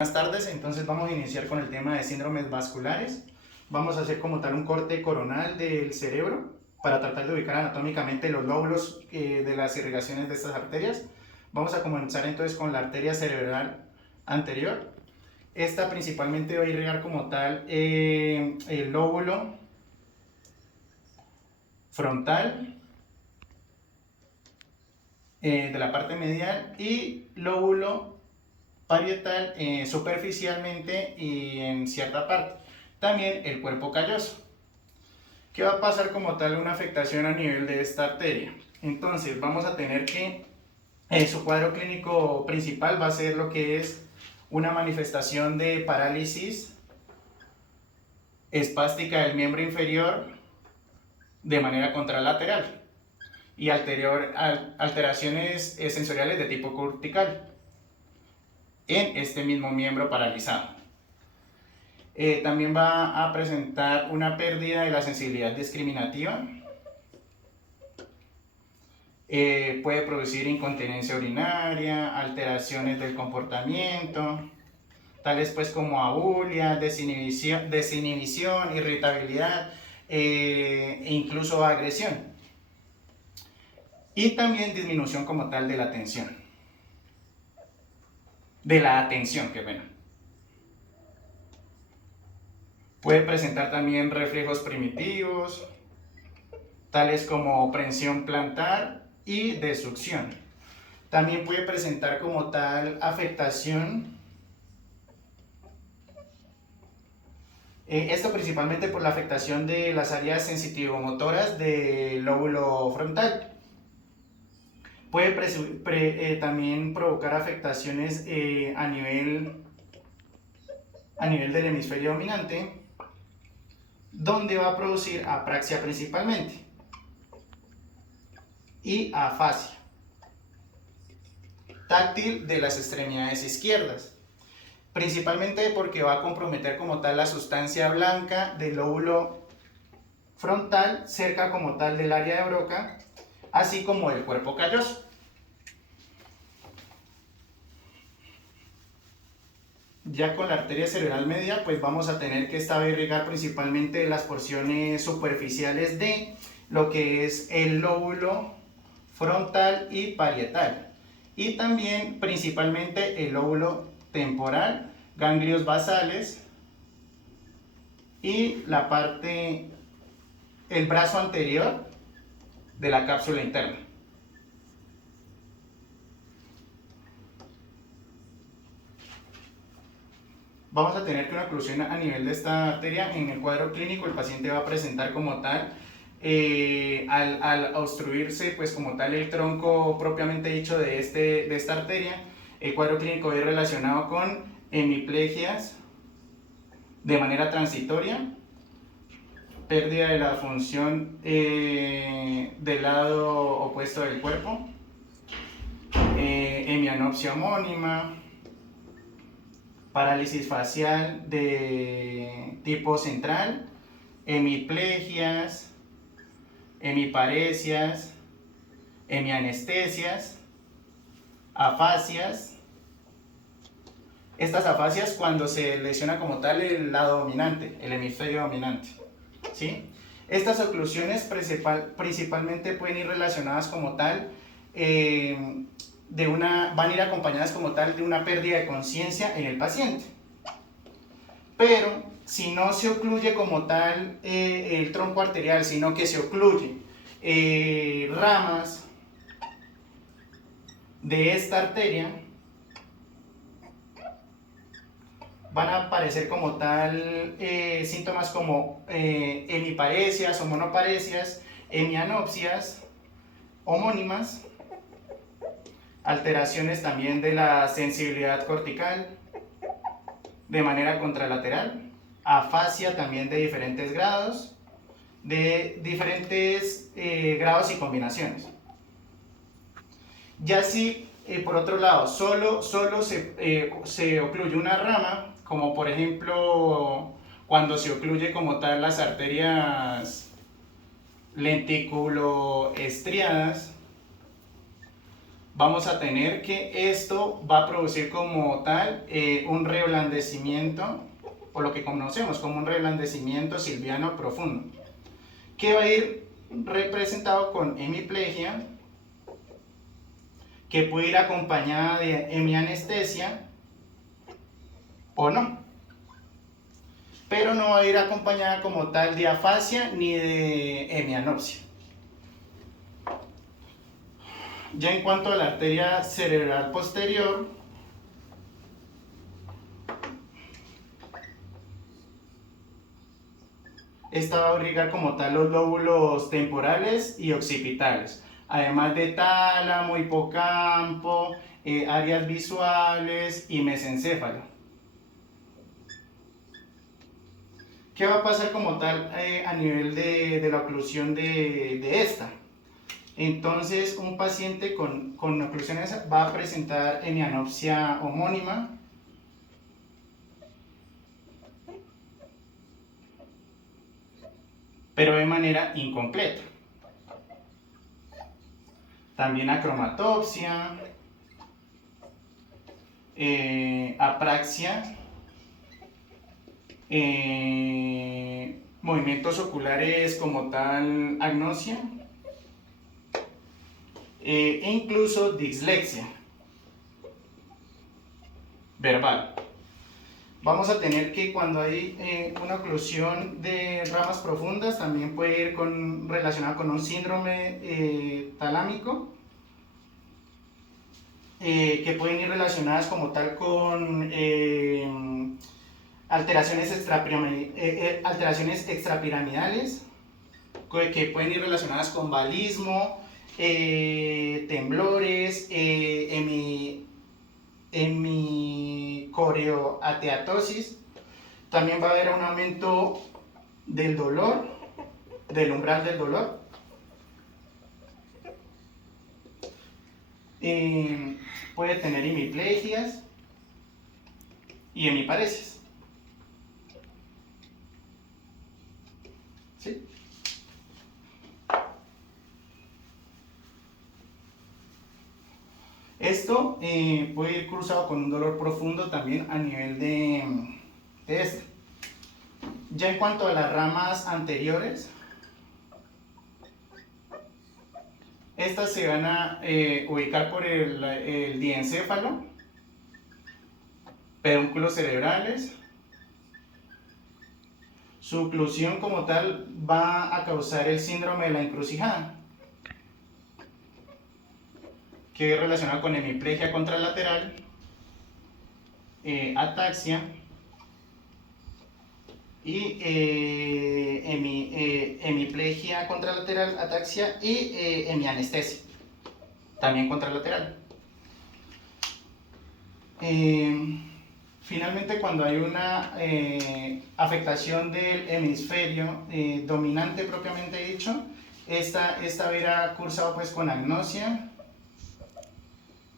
Buenas tardes, entonces vamos a iniciar con el tema de síndromes vasculares. Vamos a hacer como tal un corte coronal del cerebro para tratar de ubicar anatómicamente los lóbulos de las irrigaciones de estas arterias. Vamos a comenzar entonces con la arteria cerebral anterior. Esta principalmente va a irrigar como tal el lóbulo frontal de la parte medial y lóbulo parietal superficialmente y en cierta parte. También el cuerpo calloso. ¿Qué va a pasar como tal una afectación a nivel de esta arteria? Entonces vamos a tener que su cuadro clínico principal va a ser lo que es una manifestación de parálisis espástica del miembro inferior de manera contralateral y alteraciones sensoriales de tipo cortical en este mismo miembro paralizado. También va a presentar una pérdida de la sensibilidad discriminativa. Puede producir incontinencia urinaria, alteraciones del comportamiento, tales pues como abulia, desinhibición, irritabilidad e incluso agresión. Y también disminución como tal de la atención. Qué bueno. Puede presentar también reflejos primitivos, tales como prensión plantar y de succión. También puede presentar como tal afectación, esto principalmente por la afectación de las áreas sensitivomotoras del lóbulo frontal. Puede también provocar afectaciones a nivel del hemisferio dominante, donde va a producir apraxia principalmente y afasia táctil de las extremidades izquierdas, principalmente porque va a comprometer como tal la sustancia blanca del lóbulo frontal cerca como tal del área de Broca, así como del cuerpo calloso. Ya con la arteria cerebral media, pues vamos a tener que esta va a irrigar principalmente las porciones superficiales de lo que es el lóbulo frontal y parietal, y también principalmente el lóbulo temporal, ganglios basales y la parte, el brazo anterior de la cápsula interna. Vamos a tener que una oclusión a nivel de esta arteria. En el cuadro clínico el paciente va a presentar como tal, al obstruirse pues como tal el tronco propiamente dicho de esta arteria, el cuadro clínico es relacionado con hemiplegias de manera transitoria, pérdida de la función del lado opuesto del cuerpo, hemianopsia homónima, parálisis facial de tipo central, hemiplegias, hemiparesias, hemianestesias, afasias. Estas afasias cuando se lesiona como tal el lado dominante, el hemisferio dominante, ¿sí? Estas oclusiones principalmente pueden ir relacionadas como tal, van a ir acompañadas como tal de una pérdida de conciencia en el paciente. Pero si no se ocluye como tal el tronco arterial, sino que se ocluye ramas de esta arteria, van a aparecer como tal síntomas como hemiparesias o monoparesias, hemianopsias homónimas, alteraciones también de la sensibilidad cortical de manera contralateral, afasia también de diferentes grados, grados y combinaciones. Ya si por otro lado solo se ocluye una rama, como por ejemplo cuando se ocluye como tal las arterias lenticuloestriadas, vamos a tener que esto va a producir como tal un reblandecimiento, o lo que conocemos como un reblandecimiento silviano profundo, que va a ir representado con hemiplegia, que puede ir acompañada de hemianestesia o no, pero no va a ir acompañada como tal de afasia ni de hemianopsia. Ya en cuanto a la arteria cerebral posterior, esta va a irrigar como tal los lóbulos temporales y occipitales, además de tálamo, hipocampo, áreas visuales y mesencéfalo. ¿Qué va a pasar como tal a nivel de la oclusión de esta? Entonces, un paciente con oclusiones va a presentar hemianopsia homónima, pero de manera incompleta. También acromatopsia, apraxia, movimientos oculares como tal agnosia, e incluso dislexia verbal. Vamos a tener que cuando hay una oclusión de ramas profundas también puede ir relacionada con un síndrome talámico, que pueden ir relacionadas como tal con alteraciones extrapiramidales, que pueden ir relacionadas con balismo, temblores, hemicoreoateatosis. También va a haber un aumento del dolor, del umbral del dolor. Puede tener hemiplegias y hemiparesias. ¿Sí? Esto puede ir cruzado con un dolor profundo también a nivel de este. Ya en cuanto a las ramas anteriores, estas se van a ubicar por el diencéfalo, pedúnculos cerebrales. Su oclusión como tal va a causar el síndrome de la encrucijada, que es relacionado con hemiplegia contralateral, ataxia y hemiplegia contralateral, ataxia y hemianestesia, también contralateral. Finalmente, cuando hay una afectación del hemisferio dominante propiamente dicho, esta verá cursado pues con agnosia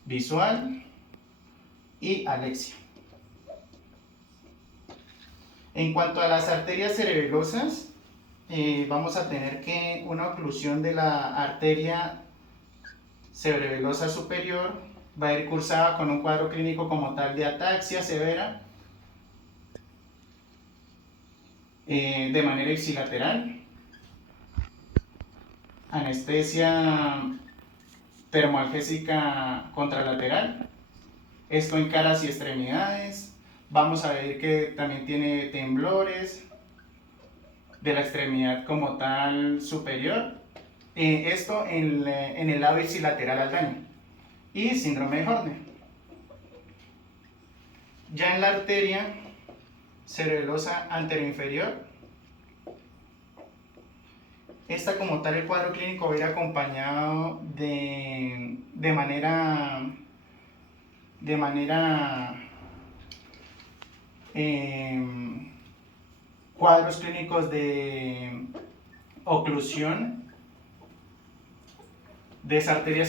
visual y alexia. En cuanto a las arterias cerebelosas, vamos a tener que una oclusión de la arteria cerebelosa superior va a ir cursada con un cuadro clínico como tal de ataxia severa, de manera ipsilateral, anestesia termoalgésica contralateral, esto en caras y extremidades. Vamos a ver que también tiene temblores de la extremidad como tal superior, esto en el lado ipsilateral al daño, y síndrome de Horner. Ya en la arteria cerebelosa anteroinferior, esta como tal el cuadro clínico va a ir acompañado de manera cuadros clínicos de oclusión de esa arteria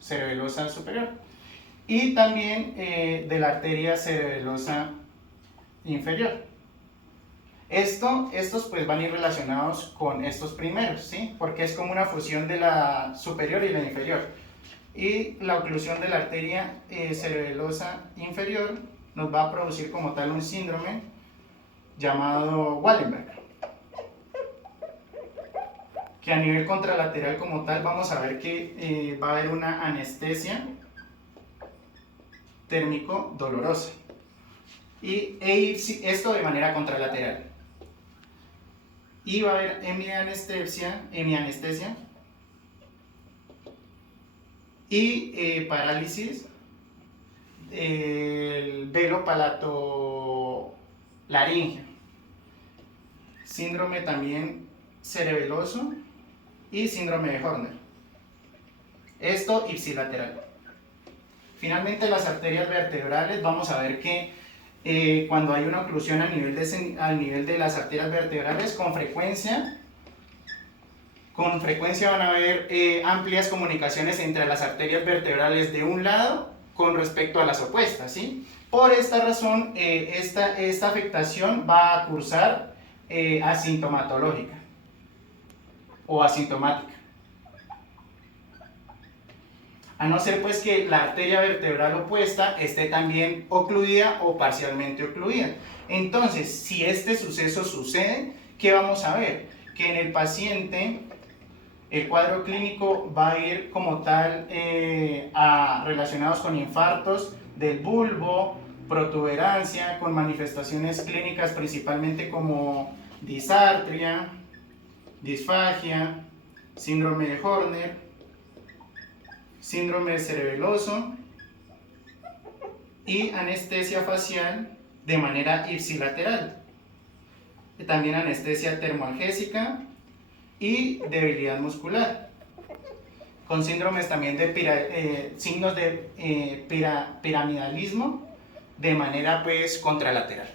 cerebelosa superior y también de la arteria cerebelosa inferior. Estos pues van a ir relacionados con estos primeros, ¿sí? Porque es como una fusión de la superior y la inferior. Y la oclusión de la arteria cerebelosa inferior nos va a producir como tal un síndrome llamado Wallenberg, que a nivel contralateral como tal vamos a ver que va a haber una anestesia térmico dolorosa, y esto de manera contralateral, y va a haber hemianestesia y parálisis del velo palatolaríngeo, síndrome también cerebeloso y síndrome de Horner. Esto ipsilateral. Finalmente, las arterias vertebrales, vamos a ver que cuando hay una oclusión a nivel de las arterias vertebrales, con frecuencia van a haber amplias comunicaciones entre las arterias vertebrales de un lado con respecto a las opuestas, ¿sí? Por esta razón, esta afectación va a cursar asintomatológica o asintomática. A no ser pues que la arteria vertebral opuesta esté también ocluida o parcialmente ocluida. Entonces, si este suceso sucede, ¿qué vamos a ver? Que en el paciente el cuadro clínico va a ir como tal relacionados con infartos del bulbo, protuberancia, con manifestaciones clínicas principalmente como disartria, disfagia, síndrome de Horner, síndrome cerebeloso y anestesia facial de manera ipsilateral. También anestesia termoalgésica y debilidad muscular, con síndromes también de signos de piramidalismo de manera pues contralateral.